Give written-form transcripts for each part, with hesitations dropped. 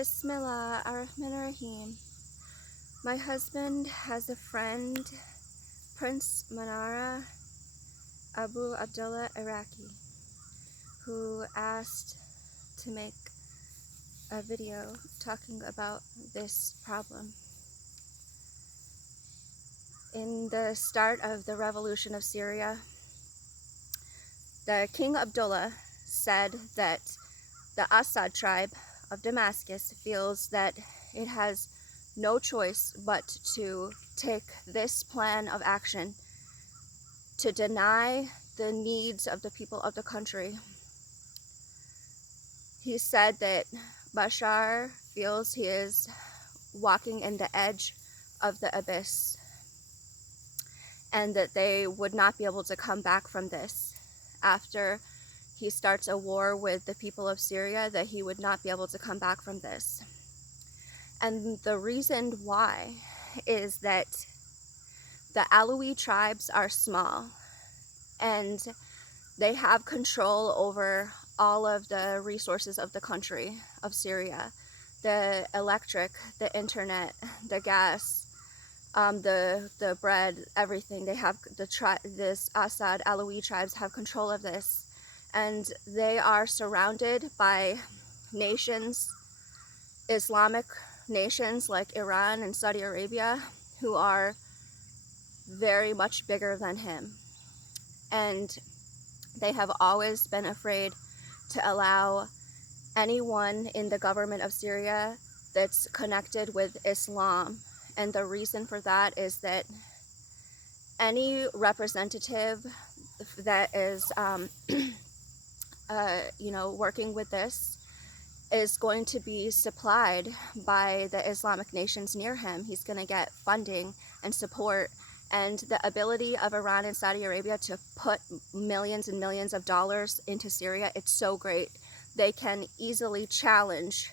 Bismillah ar-Rahman ar-Rahim. My husband has a friend, Prince Manara Abu Abdullah Iraqi, who asked to make a video talking about this problem. In the start of the revolution of Syria, the King Abdullah said that the Assad tribe of Damascus feels that it has no choice but to take this plan of action to deny the needs of the people of the country. He said that Bashar feels he is walking in the edge of the abyss and that they would not be able to come back from this. After he starts a war with the people of Syria, that he would not be able to come back from this. And the reason why is that the Alawi tribes are small and they have control over all of the resources of the country of Syria. The electric, the internet, the gas, the bread, everything. They have this Assad Alawi tribes have control of this, and they are surrounded by nations, Islamic nations like Iran and Saudi Arabia, who are very much bigger than him. And they have always been afraid to allow anyone in the government of Syria that's connected with Islam. And the reason for that is that any representative that is working with this is going to be supplied by the Islamic nations near him. He's going to get funding and support, and the ability of Iran and Saudi Arabia to put millions and millions of dollars into Syria, it's so great. They can easily challenge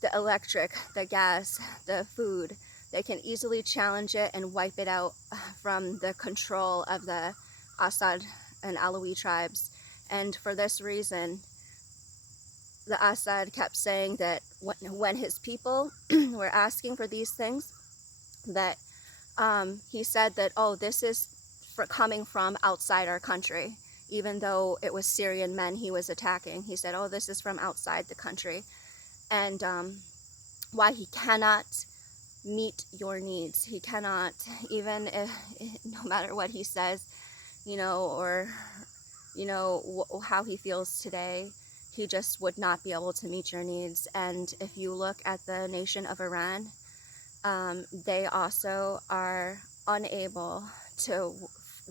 the electric, the gas, the food. They can easily challenge it and wipe it out from the control of the Assad and Alawi tribes. And for this reason, the Assad kept saying that when his people were asking for these things, that he said that, oh, this is coming from outside our country, even though it was Syrian men he was attacking. He said, oh, this is from outside the country. And why he cannot meet your needs. He cannot, even if, no matter what he says, or, how he feels today, he just would not be able to meet your needs. And if you look at the nation of Iran, they also are unable to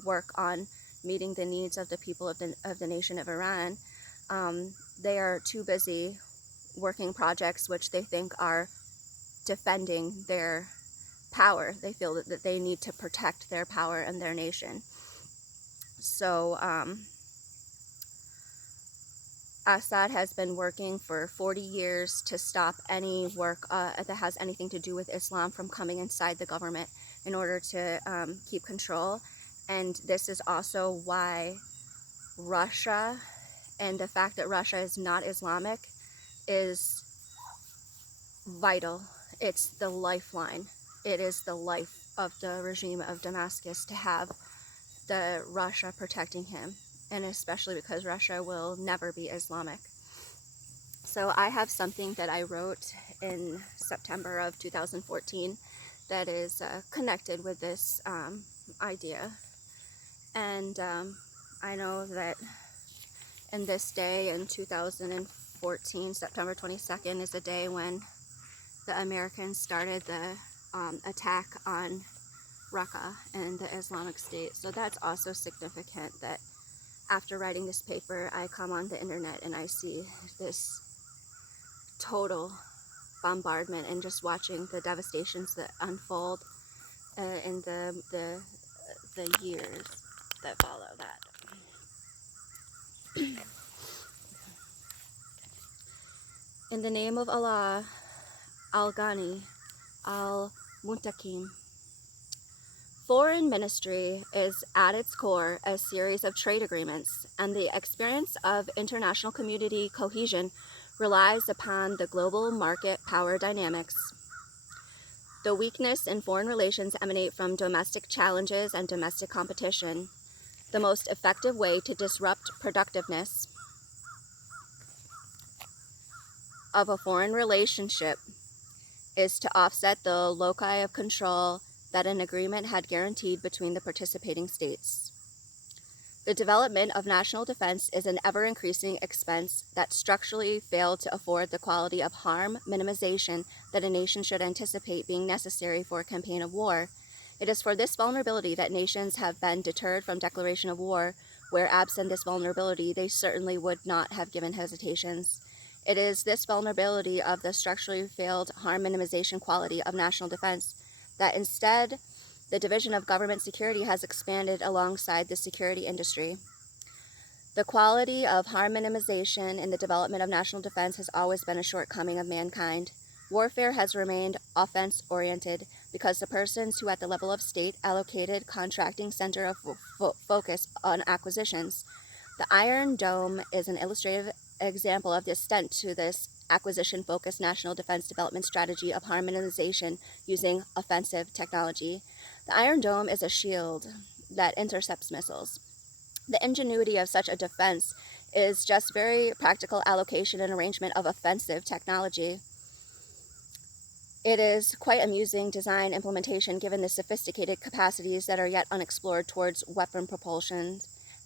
work on meeting the needs of the people of the nation of Iran. They are too busy working projects which they think are defending their power. They feel that they need to protect their power and their nation. So Assad has been working for 40 years to stop any work that has anything to do with Islam from coming inside the government in order to keep control. And this is also why Russia, and the fact that Russia is not Islamic, is vital. It's the lifeline. It is the life of the regime of Damascus to have the Russia protecting him. And especially because Russia will never be Islamic. So I have something that I wrote in September of 2014 that is connected with this idea. And I know that in this day in 2014, September 22nd, is a day when the Americans started the attack on Raqqa and the Islamic State. So that's also significant that after writing this paper, I come on the internet and I see this total bombardment, and just watching the devastations that unfold in the years that follow that. In the name of Allah, Al-Ghani, Al-Muntakim. Foreign ministry is at its core a series of trade agreements, and the experience of international community cohesion relies upon the global market power dynamics. The weakness in foreign relations emanate from domestic challenges and domestic competition. The most effective way to disrupt productiveness of a foreign relationship is to offset the loci of control that an agreement had guaranteed between the participating states. The development of national defense is an ever-increasing expense that structurally failed to afford the quality of harm minimization that a nation should anticipate being necessary for a campaign of war. It is for this vulnerability that nations have been deterred from declaration of war, where absent this vulnerability, they certainly would not have given hesitations. It is this vulnerability of the structurally failed harm minimization quality of national defense that instead the division of government security has expanded alongside the security industry. The quality of harm minimization in the development of national defense has always been a shortcoming of mankind. Warfare has remained offense-oriented because the persons who at the level of state allocated contracting center of focus on acquisitions. The Iron Dome is an illustrative example of the extent to this acquisition-focused national defense development strategy of harm minimization using offensive technology. The Iron Dome is a shield that intercepts missiles. The ingenuity of such a defense is just very practical allocation and arrangement of offensive technology. It is quite amusing design implementation given the sophisticated capacities that are yet unexplored towards weapon propulsion.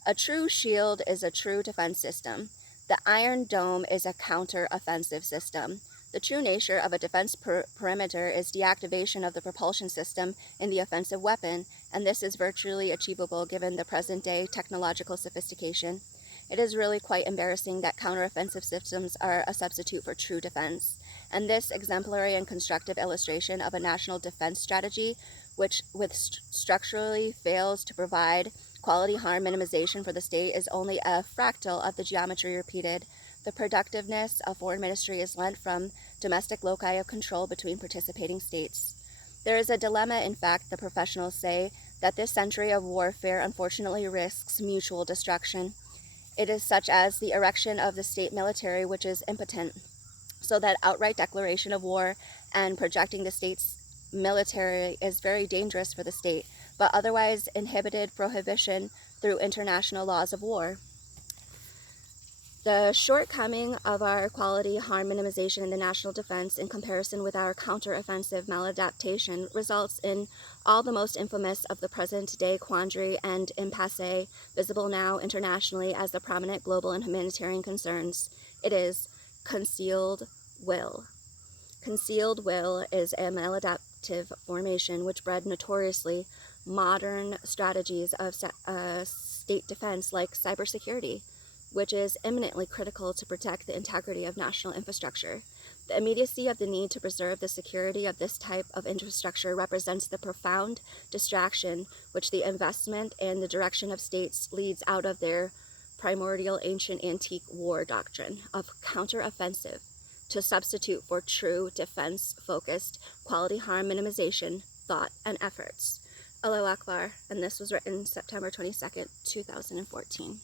A true shield is a true defense system. The Iron Dome is a counter-offensive system. The true nature of a defense perimeter is deactivation of the propulsion system in the offensive weapon, and this is virtually achievable given the present-day technological sophistication. It is really quite embarrassing that counter-offensive systems are a substitute for true defense, and this exemplary and constructive illustration of a national defense strategy which structurally fails to provide quality harm minimization for the state is only a fractal of the geometry repeated. The productiveness of foreign ministry is lent from domestic loci of control between participating states. There is a dilemma, in fact, the professionals say, that this century of warfare unfortunately risks mutual destruction. It is such as the erection of the state military, which is impotent, so that outright declaration of war and projecting the state's military is very dangerous for the state, but otherwise inhibited prohibition through international laws of war. The shortcoming of our quality harm minimization in the national defense in comparison with our counter-offensive maladaptation results in all the most infamous of the present-day quandary and impasse visible now internationally as the prominent global and humanitarian concerns. It is concealed will. Concealed will is a maladaptive formation which bred notoriously modern strategies of state defense like cybersecurity, which is eminently critical to protect the integrity of national infrastructure. The immediacy of the need to preserve the security of this type of infrastructure represents the profound distraction which the investment and the direction of states leads out of their primordial ancient antique war doctrine of counter-offensive to substitute for true defense-focused quality harm minimization, thought, and efforts. Allahu Akbar, and this was written September 22nd, 2014.